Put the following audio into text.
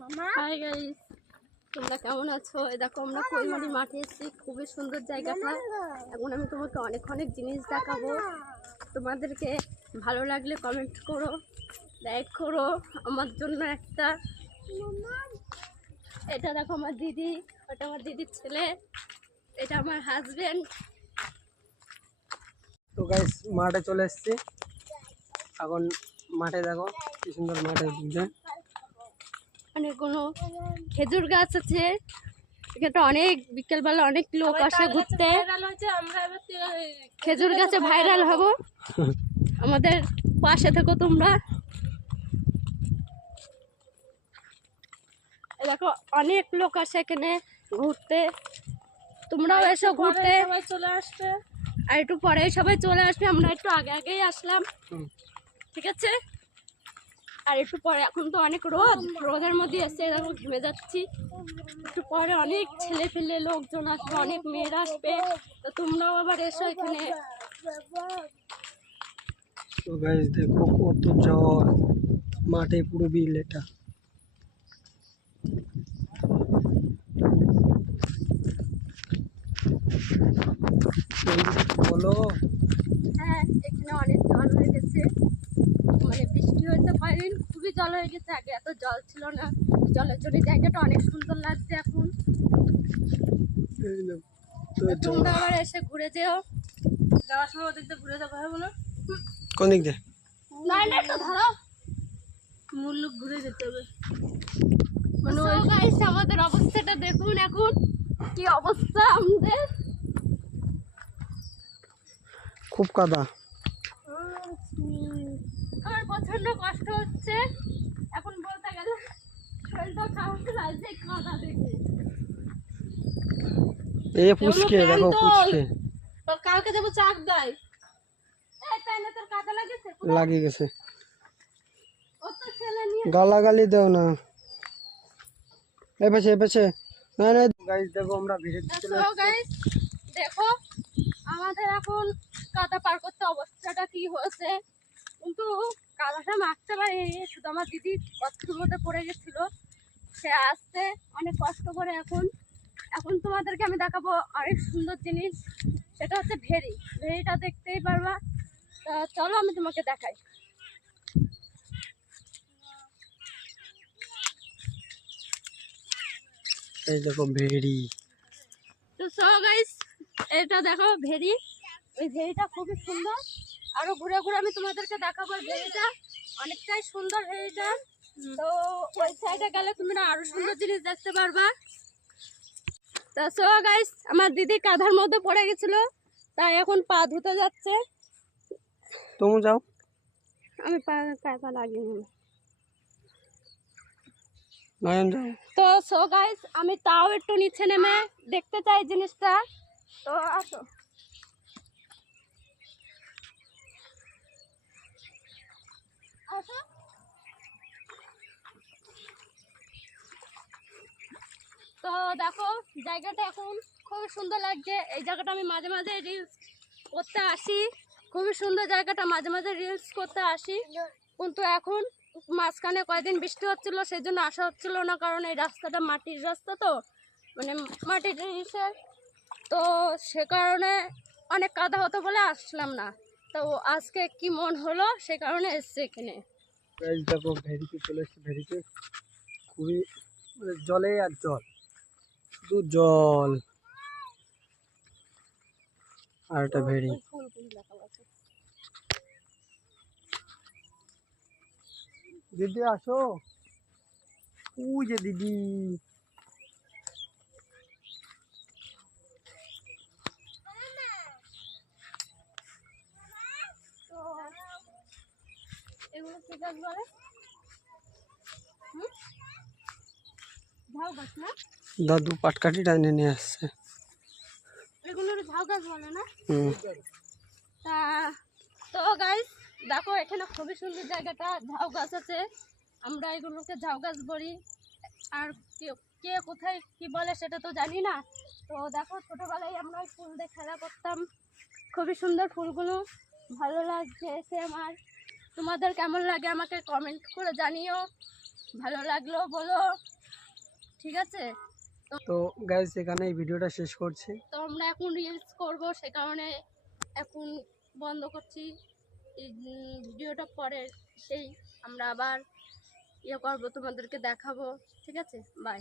Hi guys, তোমরা কেমন আছো? এই দেখো আমরা কৈমারি মাঠে এসেছি, খুবই সুন্দর জায়গাটা। এখন আমি তোমাকে অনেক অনেক জিনিস দেখাবো। তোমাদেরকে ভালো লাগলে কমেন্ট করো, লাইক করো আমার জন্য একটা। এটা দেখো আমার দিদি, ওটা আমার দিদির ছেলে, এটা আমার হাজবেন্ড। তো গাইস মাঠে চলে এসেছি এখন। মাঠে দেখো কি সুন্দর মাঠে বুঝছে অনেকগুলো খেজুর গাছ আছে এখানে। অনেক বিকেলবেলা অনেক লোক আসে ঘুরতে। খেজুর গাছে ভাইরাল হব, আমাদের পাশে থেকো তোমরা। দেখো অনেক লোক আসে এখানে ঘুরতে, তোমরাও এসো ঘুরতে। সবাই চলে আসবে, আর একটু পরে সবাই চলে আসবে, আমরা একটু আগে আগেই আসলাম, ঠিক আছে? আর একটু পরে, এখন তো অনেক রোদের মধ্যে এসে দেখো ঘেমে যাচ্ছি। একটু পরে অনেক ছেলে ফেলে লোকজন আসবে, অনেক মেয়েরা আসবে, তো তোমরাও আবার এসো এখানে। তো গাইস দেখো কত জল, মাঠে পুরো বিল এটা। বলো। হ্যাঁ, এখানে অনেক জল হয়ে গেছে, মানে বৃষ্টি হয়েছে কয়েকদিন, খুবই জল হয়ে গেছে। আগে এত জল ছিল না, জলের জন্য জায়গাটা অনেক সুন্দর লাগছে এখন। তোমরা আবার এসে ঘুরে যেও, যাওয়ার সময় ওদিকতে ঘুরে যাবো। হ্যাঁ বলো, কোন দিক দিয়ে? লাইনটা একটু ধরো। মূল্য ঘুরে যেতে হবে। মানে গাইস আমাদের অবস্থাটা দেখুন এখন, কি অবস্থা আমাদের। খুব কাদা। আমার প্রচন্ড কষ্ট হচ্ছে এখন, বলতে গেলে শরীরটা খারাপ লাগছে কাদা দেখে। এই পুচকে দেখো, পুচকে কালকে যাবো চাক দেয়। তোর কাদা লাগেছে, লাগিয়ে গেছে। ও তো ছেলে নিয়ে। গালাগালি দাও না, এই পাশে না না। গাইস দেখো আমরা ভিড়ে চলে তো গাইস দেখো আমাদের এখন কাদা পার করতে অবস্থাটা কি হয়েছে, কিন্তু কাদাটা মাখতে পারিনি, শুধু আমার দিদি কষ্টের মধ্যে পড়ে গেছিল, সে আসতে অনেক কষ্ট করে। এখন তোমাদেরকে আমি দেখাবো অনেক সুন্দর জিনিস, সেটা হচ্ছে ভেড়িটা দেখতেই পারবা। তা চলো আমি তোমাকে দেখাই। এই দেখো ভেড়ি। তো সো গাইস এটা দেখো ভেড়ি, ওই ভেড়িটা খুবই সুন্দর। আরো ঘুরে ঘুরে আমি তোমাদেরকে দেখাবো ভেড়িটা, অনেকটাই সুন্দর ভেড়িটা। তো ওই সাইডে গেলে তোমরা আরো সুন্দর জিনিস দেখতে পারবা। তো সো গাইস আমার দিদি কাঁধার মধ্যে পড়ে গেছিল, তাই এখন পা ধুতে যাচ্ছে। তুমি যাও। আমি পা লাগিয়ে নয়ন যাও। তো সো গাইস আমি তাও একটু নিচে নেমে দেখতে চাই জিনিসটা, তো আসো। আসো। তো দেখো জায়গাটা এখন খুবই সুন্দর লাগছে। এই জায়গাটা আমি মাঝে মাঝে রিলস করতে আসি, খুবই সুন্দর জায়গাটা, মাঝে মাঝে রিলস করতে আসি। কিন্তু এখন মাঝখানে কয়েকদিন বৃষ্টি হচ্ছিল, সেই জন্য আসা হচ্ছিল না, কারণ এই রাস্তাটা মাটির রাস্তা, তো মানে মাটির জিনিসের, তো সে কারণে অনেক কাদা হতো বলে আসলাম না। তো আজকে কি মন হলো সে কারণে এসছে এখানে। গাইস দেখো ভেড়িতে চলে এসেছে। ভেড়িতে খুবই জলে আর জল, শুধু জল। আর একটা ভেড়ি। দিদি আসো, ওই যে দিদি। এগুলো কি গাছ বলে? ঝাউ গাছ না? দাদু পাটকাঠি টানে নিয়ে আসছে। এগুলোর ঝাউ গাছ বলে না? তা তো গাইস দেখো এখানে খুবই সুন্দর জায়গাটা, ঝাউ গাছ আছে, আমরা এগুলোকে ঝাউ গাছ বলি। আর কে কোথায় কি বলে সেটা তো জানি না। তো দেখো ছোটবেলায় আমরা ওই ফুল দিয়ে খেলা করতাম, খুবই সুন্দর ফুলগুলো, ভালো লাগছে এসে আমার। তোমাদের কেমন লাগে আমাকে কমেন্ট করে জানিও। ভালো লাগলো বলো, ঠিক আছে? তো গাইস এখানে এই ভিডিওটা শেষ করছি। তো আমরা এখন রিলস করব, সে কারণে এখন বন্ধ করছি। এই ভিডিওটা পরে সেই আমরা আবার ইয়ে করবো, তোমাদেরকে দেখাবো, ঠিক আছে? বাই।